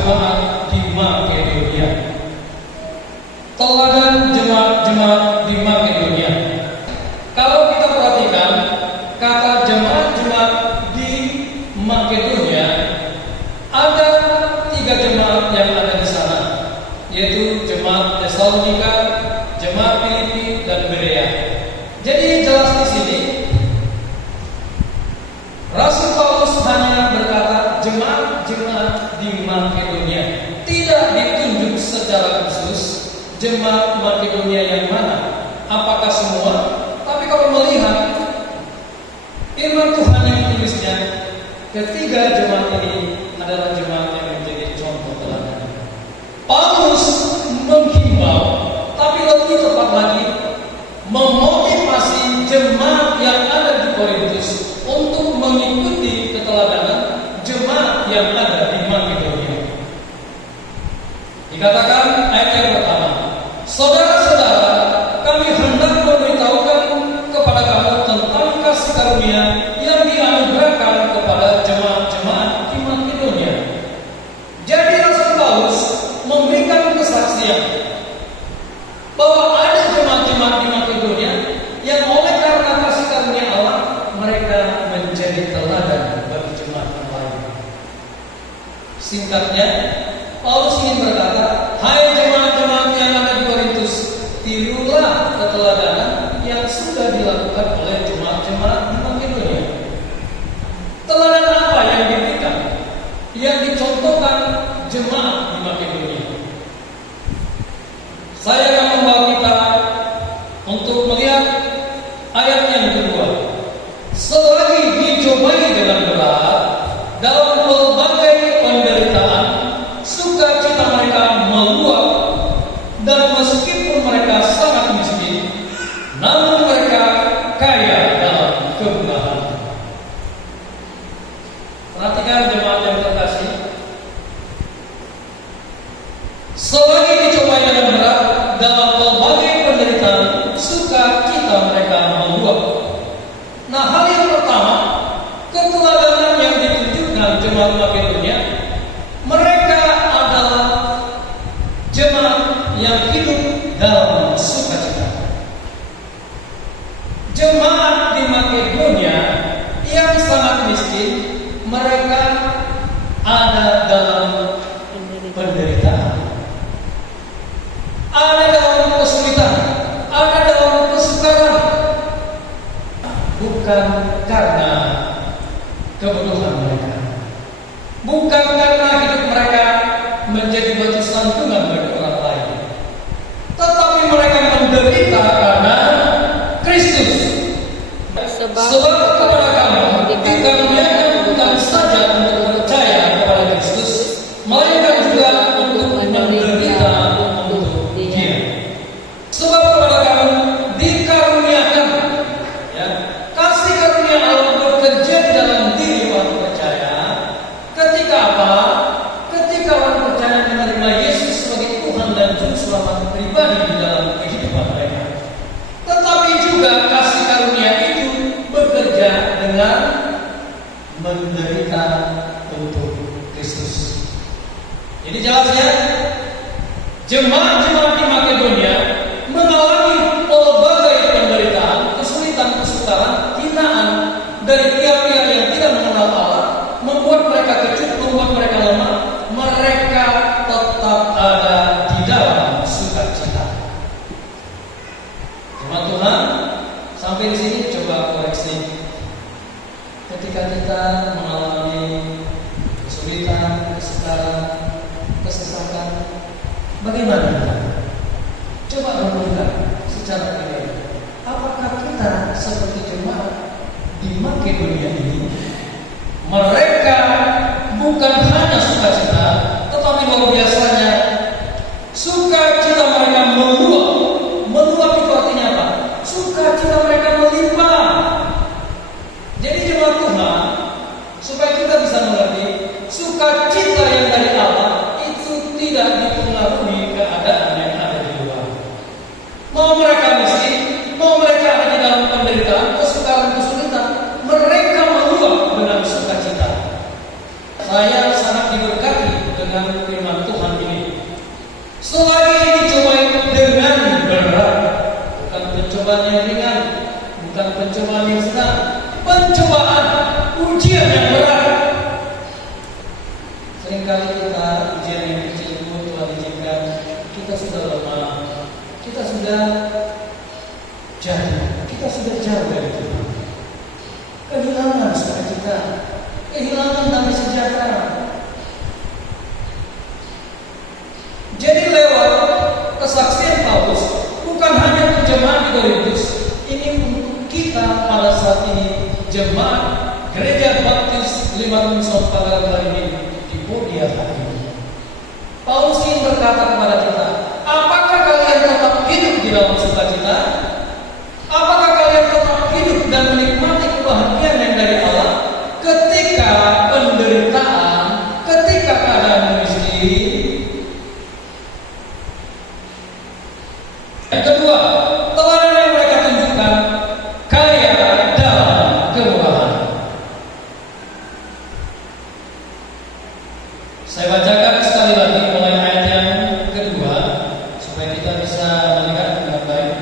jemaat di Makedonia. Teladan jemaat-jemaat di Makedonia. Kalau kita perhatikan kata jemaat-jemaat di Makedonia, ada 3 jemaat yang ada di sana, yaitu jemaat Tesalonika, jemaat Filipi, dan Berea. Jadi jelas di sini Rasul Paulus hanya berkata jemaat-jemaat di Makedonia, tidak ditunjuk secara khusus jemaat Makedonia yang mana, apakah semua. Tapi kalau melihat firman Tuhan yang ditulisnya, ketiga jemaat ini adalah jemaat yang menjadi contoh teladan. Paulus menghimbau, tapi lebih tepat lagi memotivasi jemaat yang ada di Korintus untuk mengikuti keteladanan jemaat yang ada di Makedonia. Dikatakan ayat yang pertama, saudara-saudara, kami hendak memberitahukan kepada kamu tentang kasih karunia yang dianugerahkan kepada jemaat-jemaat di Makedonia. Jadi Rasul Paulus memberikan kesaksian bahwa ada jemaat-jemaat di Makedonia yang oleh karena kasih karunia Allah mereka menjadi teladan bagi jemaat yang lain. Singkatnya, Paulus ingin berkata, hai jemaat-jemaat yang ada di Korintus, tirulah keteladanan yang sudah dilakukan oleh jemaat-jemaat di Makedonia. Teladan apa yang diberikan, yang dicontohkan jemaat di Makedonia? Saya akan membawa kita untuk melihat ayat yang kedua. Selagi dicobai dengan berat dalam berbagai penderitaan, sukacita mereka meluap, dan meskipun mereka sangat miskin, namun mereka kaya dalam kemudahan. Perhatikan jemaat yang terkasih, selagi dicobai dengan berat dalam berbagai penderitaan, sukacita mereka meluap. Nah, hal yang pertama, keteladanan yang ditunjukkan jemaat Makedonia, mereka adalah jemaat yang hidup dalam sukacita. Jemaat di Makedonia yang sangat miskin, mereka ada dalam penderitaan, ada dalam kesulitan, ada dalam kesukaran, bukan karena kebutuhan mereka, bukan karena hidup mereka menjadi batu santungan bagi orang lain, tetapi mereka menderita karena Kristus. Sebab kepada kamu dikaruniakan bukan saja untuk percaya kepada Kristus, melainkan juga untuk menderita untuk Dia. Sebab kepada kamu dikaruniakan, ya, kasih karunia Allah bekerja di dalam diri orang percaya. Ketika apa? Ketika orang percaya menerima Yesus sebagai Tuhan dan Juru Selamat pribadi di dalam kehidupan mereka. Tetapi juga kasih karunia itu bekerja dengan menderita untuk Kristus. Jadi jelasnya, jemaat-jemaat di Makedonia mengalami berbagai penderitaan, kesulitan, kesukaran, hinaan dari pihak-pihak yang tidak mengenal Allah, membuat mereka kecut, membuat mereka lemah. Mereka tetap ada di dalam sukacita. Jemaat Tuhan, sampai di sini coba koreksi. Ketika kita mengalami kesulitan, kesukaran, kesesakan, bagaimana kita? Coba renungkan secara pribadi. Apakah kita seperti jemaat di Makedonia ini? Mereka bukan hanya sukacita, tetapi luar biasanya sukacita mereka meluap. Meluap itu artinya apa? Sukacita mereka melimpah. Jadi jemaat Tuhan, supaya kita bisa mengerti, sukacita yang dari Allah itu tidak dipengaruhi keadaan yang ada di luar. Mau mereka miskin, mau mereka ada di dalam penderitaan, kesukaran, kesulitan, mereka meluap dengan sukacita. Saya sangat diberkati dengan Selagi dicobai dengan berat, bukan pencobaan yang ringan, bukan pencobaan yang sedang, pencobaan, ujian yang berat. Seringkali kita ujian yang kecil itu telah diizinkan, kita sudah lemah, kita sudah jatuh, kita sudah jauh dari Tuhan. Kehilangan sukacita, kehilangan damai sejahtera. Jadi lewat kesaksian Paulus, bukan hanya untuk jemaat di Korintus, ini untuk kita pada saat ini, jemaat Gereja Baptis Lima Nusa Tenggara ini di Podia hari ini. Paulus ingin berkata kepada kita, apakah kalian tetap hidup di dalam sukacita? Apakah kalian tetap hidup dan menikmati kebahagiaan yang dari Allah ketika penderitaan, ketika keadaan miskin? Yang kedua, teladan yang mereka tunjukkan kaya dalam kemurahan. Saya bacakan sekali lagi mulai ayat yang kedua supaya kita bisa melihat dengan baik.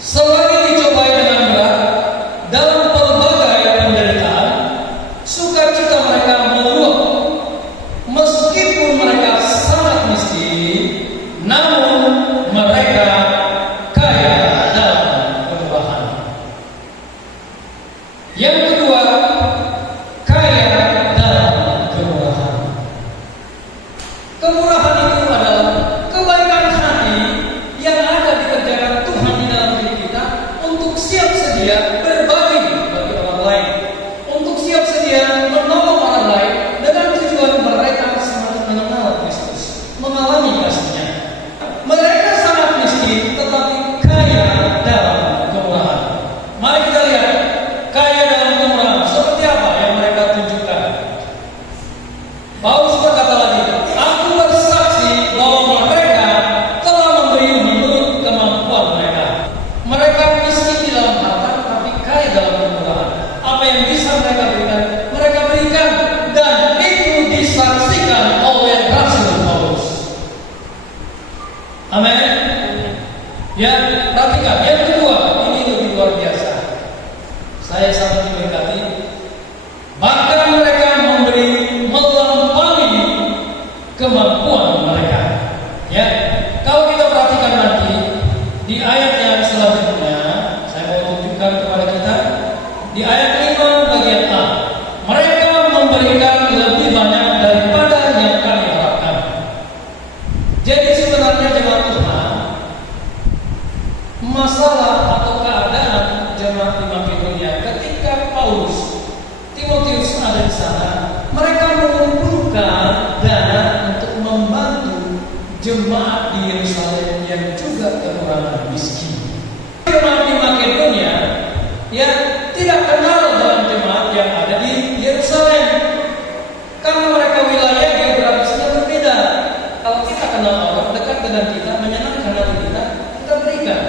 Selagi dicobai dengan berat dalam pelbagai penderitaan, sukacita mereka meluap. Meskipun mereka sangat miskin, namun mereka kaya dalam kemurahan. Yang kedua, kaya dalam kemurahan. Kemurahan itu adalah kebaikan hati yang ada dikerjakan Tuhan di dalam diri kita untuk siap sedia berbagi bagi orang lain, untuk siap sedia menolong orang lain dengan tujuan mereka semakin mengenal Kristus, mengalami kasih-Nya. Mereka sangat miskin tetapi kaya dalam kemurahan. Mari kita lihat kaya dalam kemurahan seperti apa yang mereka tunjukkan. Paulus berkata lagi, aku bersaksi bahwa mereka telah memberi menurut kemampuan mereka. Mereka miskin di dalam harta tapi kaya dalam kemurahan. Apa yang bisa mereka berikan, mereka berikan, dan itu disaksikan oleh Rasul Paulus. Amin. Ya, perhatikan. Yang kedua, ini lebih luar biasa. Saya sangat diberkati. Bahkan mereka memberi melampaui kemampuan mereka. Ya, kalau kita perhatikan nanti di ayat yang selanjutnya, saya mau tunjukkan kepada kita di ayat 5 bagian A. Mereka memberikan lebih banyak daripada yang kami harapkan. Jadi sebenarnya jemaat Tuhan, masalah atau keadaan jemaat di Makedonia ketika Paulus, Timotius ada di sana, mereka mengumpulkan dana untuk membantu jemaat di Yerusalem yang juga kekurangan miskin. Jemaat di Makedonia ya tidak kenal dengan jemaat yang ada di Yerusalem karena mereka wilayah geografisnya berbeda. Kalau kita kenal orang dekat dengan kita, menyenangkan hati kita, kita berikan.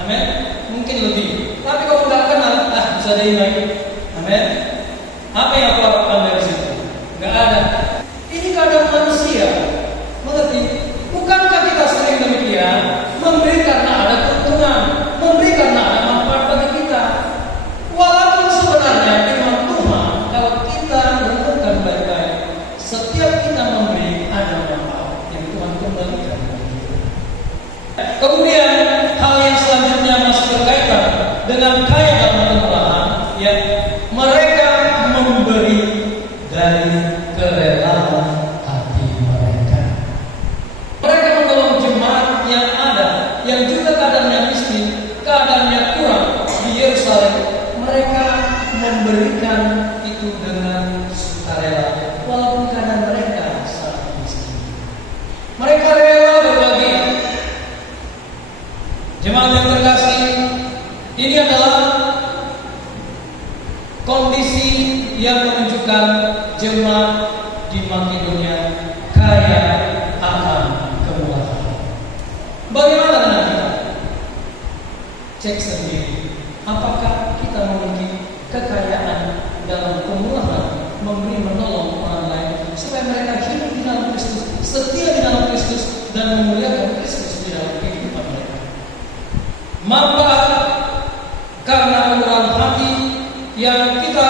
Amin. Mungkin lebih. Tapi kalau nggak kenal, bisa lagi. Amin. Apa yang aku harapkan dari situ? Nggak ada. Ini keadaan manusia. Mengerti? Bukankah kita sering demikian? Memberi karena ada keuntungan, memberi karena ada manfaat bagi kita. Walaupun sebenarnya firman Tuhan, kalau kita renungkan baik-baik, setiap kita memberi ada manfaat yang Tuhan kembalikan. Kemudian hal yang selanjutnya masih berkaitan dengan kaya dalam kemurahan, ya, mereka memberi dari kerelaan hati mereka. Mereka menolong jemaat yang ada, yang juga keadaannya miskin, keadaannya kurang di Yerusalem. Mereka memberikan itu dengan sukarela, walaupun keadaan mereka sangat miskin. Mereka rela berbagi. Jemaat yang terkasih, ini adalah kondisi yang menunjukkan jemaat di Makedonia kaya akan kemurahan. Bagaimana dengan kita? Cek sendiri, apakah kita memiliki kekayaan dalam kemurahan, memberi menolong orang lain supaya mereka hidup di dalam Kristus setia di dalam Kristus dan memuliakan Kristus di dalam kehidupan mereka. Maka karena kemurahan hati yang kita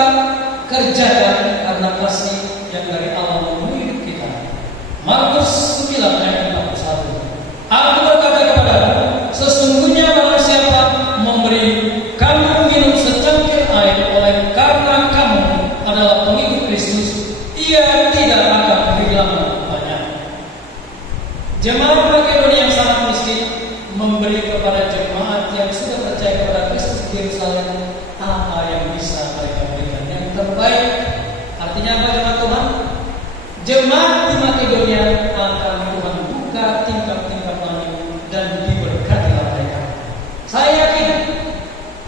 kerjakan karena kasih yang dari Allah memenuhi hidup kita. Markus 9 ayat 41. Aku berkata kepadamu, sesungguhnya barang siapa memberi kamu minum secangkir air oleh karena kamu adalah pengikut Kristus, ia tidak akan kehilangan banyak. Jemaat Makedonia yang sangat miskin memberi kepada jemaat yang sudah percaya kepada Kristus di Yerusalem apa yang bisa mereka berikan yang terbaik. Artinya apa jemaat Tuhan? Jemaat di Makedonia akan Tuhan buka tingkap-tingkap langit dan diberkatilah mereka. Saya yakin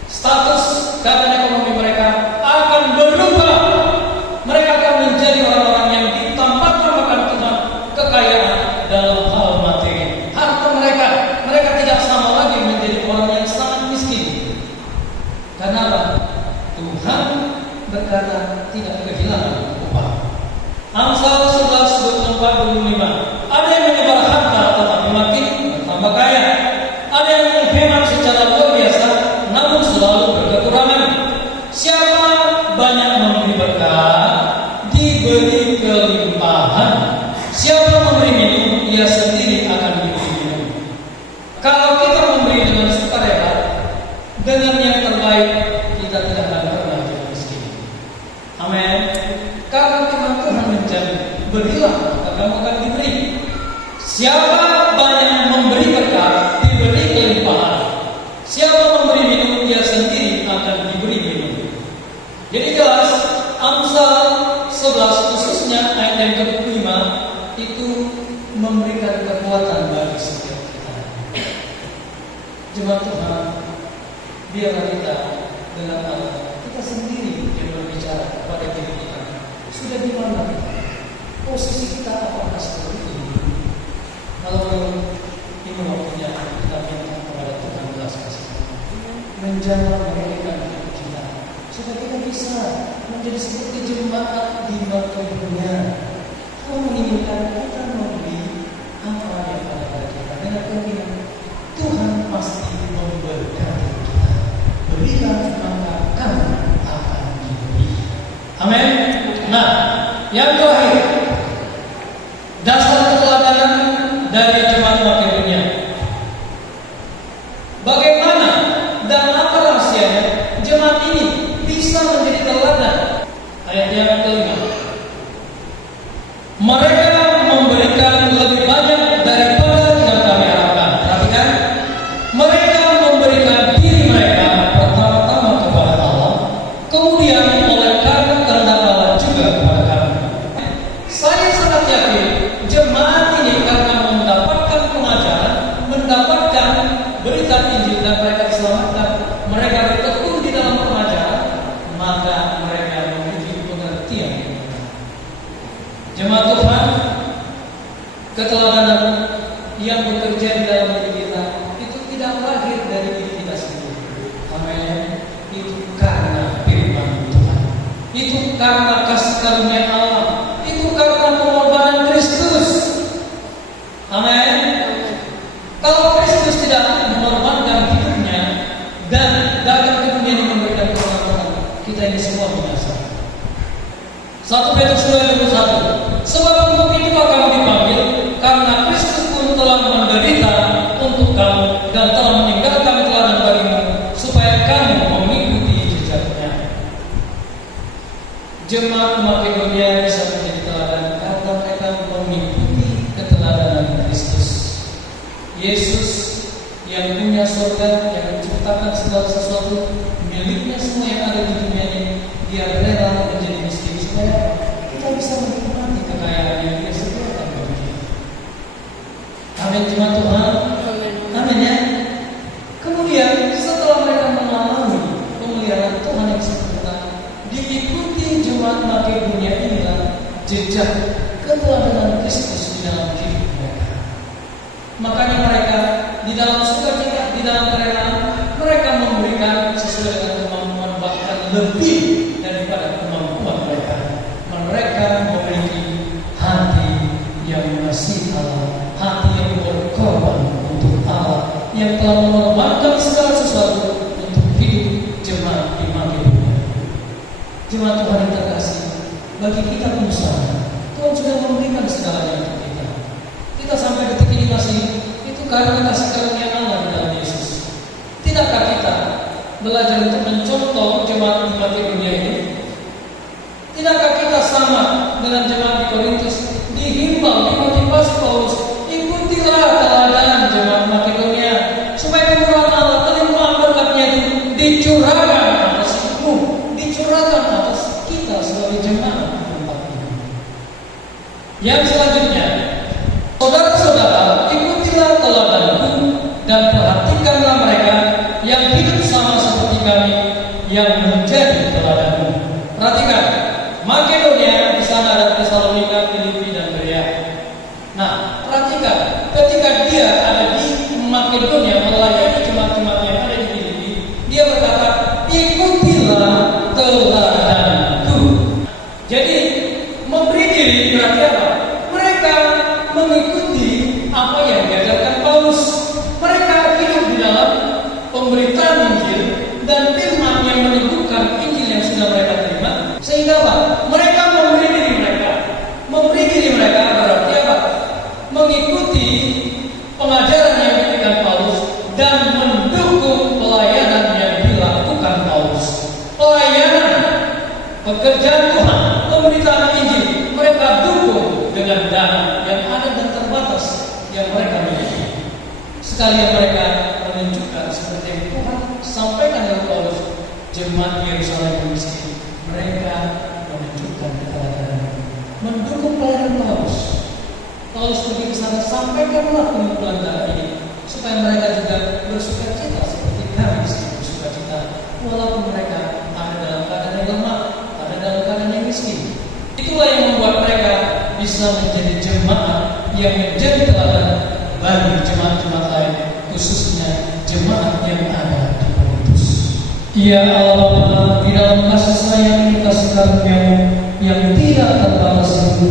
status keadaan ekonomi mereka akan berubah. Mereka akan menjadi orang-orang yang ditambahkan Tuhan kekayaan dalam hal materi. Harta mereka tidak sama lagi menjadi orang yang sangat miskin. Karena apa? Tuhan berkata tidak kehilangan upah. Amsal 11:24-25. Ada yang menyebar harta tetapi makin bertambah kaya. Ada yang menghemat secara luar biasa namun selalu berkekurangan. Siapa banyak memberi berkat, diberi kelimpahan. Siapa memberi minum, ia sendiri akan diberi minum. Kalau kita memberi dengan sukarela, dengan yang terbaik, kita tidak akan pernah jadi miskin. Amin. Karena firman Tuhan menjamin, berilah maka kamu akan diberi. Siapa banyak memberi berkat, diberi kelimpahan. Siapa memberi minum, dia sendiri akan diberi minum. Jadi jelas, Amsal 11 khususnya ayat yang ke-5 itu memberikan kekuatan bagi setiap kita. Jemaat Tuhan, biarlah kita dengan Allah, kita sendiri yang berbicara kepada diri kita. Sudah di mana kita? Posisi kita apakah seperti ini? Kalau ini waktunya kita minta kepada Tuhan belas kasihan, menjawab memberikan hidup kita, supaya kita bisa menjadi seperti jemaat di Makedonia. Kalau menginginkan kita memberi apa yang ada pada kita dengan keinginan Tuhan pasti memberkati kita. Berilah maka kamu akan diberi. Amin. Nah, yang terakhir, dasar keteladanan dari jemaat Makedonia. Bagaimana dan apa rahasianya jemaat ini bisa menjadi teladan? Ayat yang kelima. Mereka memberikan lebih banyak daripada yang kami harapkan. Perhatikan, mereka memberikan diri mereka pertama-tama kepada Allah, kemudian oleh karena kehendak Allah juga kepada kami. Saya sangat yakin jemaat ini karena mendapatkan pengajaran, mendapatkan berita Injil dan mereka diselamatkan, mereka bertekun di dalam pengajaran, maka mereka memiliki pengertian. Jemaat Tuhan, keteladanan yang bekerja di dalam diri kita itu tidak lahir dari diri kita sendiri. Amin. Itu karena firman Tuhan. Itu karena kasih karunia Allah. Itu karena pengorbanan Kristus. Amin. Kalau Kristus tidak mengorbankan hidupnya dan datang ke dunia ini memberikan keselamatan, kita ini semua binasa. 1 Petrus 2:21. Sebab untuk itulah kamu dipanggil, karena Kristus pun telah menderita untuk kamu dan telah meninggalkan teladan bagimu, supaya kamu mengikuti jejaknya. Jemaat Makedonia bisa menjadi teladan karena mereka mengikuti keteladanan Kristus. Yesus yang punya surga, yang menciptakan segala sesuatu, miliknya semua yang ada di dunia ini, dia rela menjadi miskin supaya kita bisa menikmati kekayaan yang dia sediakan bagi kita. Amin, jemaat Tuhan. Amin ya. Kemudian setelah mereka mengalami pemeliharaan Tuhan yang sempurna, diikuti jemaat Makedonia inilah jejak keteladanan Kristus di dalam hidup mereka. Makanya mereka di dalam sukacita, di dalam kerelaan, mereka memberikan sesuai dengan kemampuan, bahkan lebih daripada kemampuan mereka. Mereka memiliki hati yang masih Allah, hati yang berkorban untuk Allah, yang telah mengorbankan segala sesuatu untuk hidup jemaat di Makedonia. Jemaat Tuhan yang terkasih, bagi kita pengusaha, Tuhan sudah memberikan segalanya untuk kita. Kita sampai detik ini masih itu karena kasih karunia Allah di dalam Yesus. Tidakkah kita belajar untuk mencontoh jemaat di Makedonia ini? Tidakkah kita sama dengan jemaat di Korintus, dihimbau, dimotivasi Paulus, ikutilah teladan jemaat Makedonia, supaya kemurahan Allah, kelimpahan berkatnya itu dicurahkan atas hidupmu, dicurahkan atas kita sebagai jemaat di tempat ini. Yang selanjutnya, saudara-saudara, ikutilah teladanku dan perhatikanlah mereka yang hidup sama seperti kami, yang menjadi teladanmu. Perhatikan, Makedonia, di sana ada Tesalonika, Filipi, dan Berea. Nah, perhatikan, ketika dia ada di Makedonia melayani jemaat-jemaat yang ada di Filipi, dia berkata, ikutilah teladanku. Jadi, memberi diri berarti apa? Mereka mengikuti apa yang diajarkan Paulus. Mereka hidup di dalam pemberitaan Injil dan firman yang menyebutkan Injil yang sudah mereka terima. Sehingga apa? Mereka memberi diri mereka. Memberi diri mereka berarti apa? Mengikuti pengajaran yang diberikan Paulus dan mendukung pelayanan yang dilakukan Paulus. Pelayanan, pekerjaan Tuhan, pemberitaan Injil, mereka dukung dengan dana yang ada dan terbatas yang mereka miliki. Sekalian mereka menunjukkan seperti yang Tuhan sampaikan oleh Paulus, jemaat Yerusalem yang miskin, mereka menunjukkan keteladanan, mendukung pelayanan Paulus. Paulus pergi ke sana, sampaikanlah pengumpulan dana ini, supaya mereka juga bersukacita seperti kami di sini bersukacita, walaupun mereka ada dalam keadaan yang lemah, ada dalam keadaan yang miskin. Itulah yang membuat mereka bisa menjadi jemaat yang menjadi teladan bagi jemaat-jemaat lain, khususnya jemaat yang ada di Korintus. Ya Allah, di dalam kasih sayang ini, kasih karunia-Mu yang tidak terbatas itu,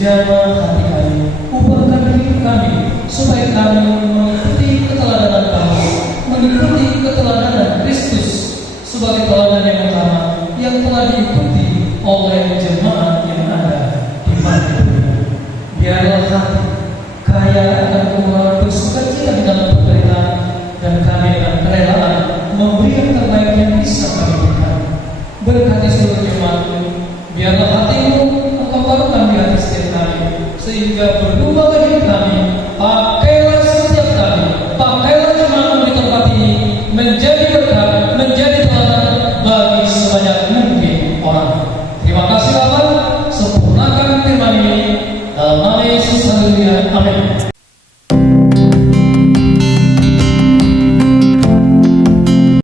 jamah hati kami, ubahkan hidup kami, supaya kami mengikuti keteladanan Kau, mengikuti keteladanan Kristus sebagai teladan yang utama yang telah diikuti oleh jemaat yang ada di Makedonia. Biarlah hati kaya akan kemurahan bersukacita di dalam penderitaan, dan kami dengan kerelaan memberi yang terbaik yang bisa kami berikan. Berkati seluruh jemaat-Mu, biarlah hati-Mu Engkau taruhkan di hati setiap kami, sehingga berubah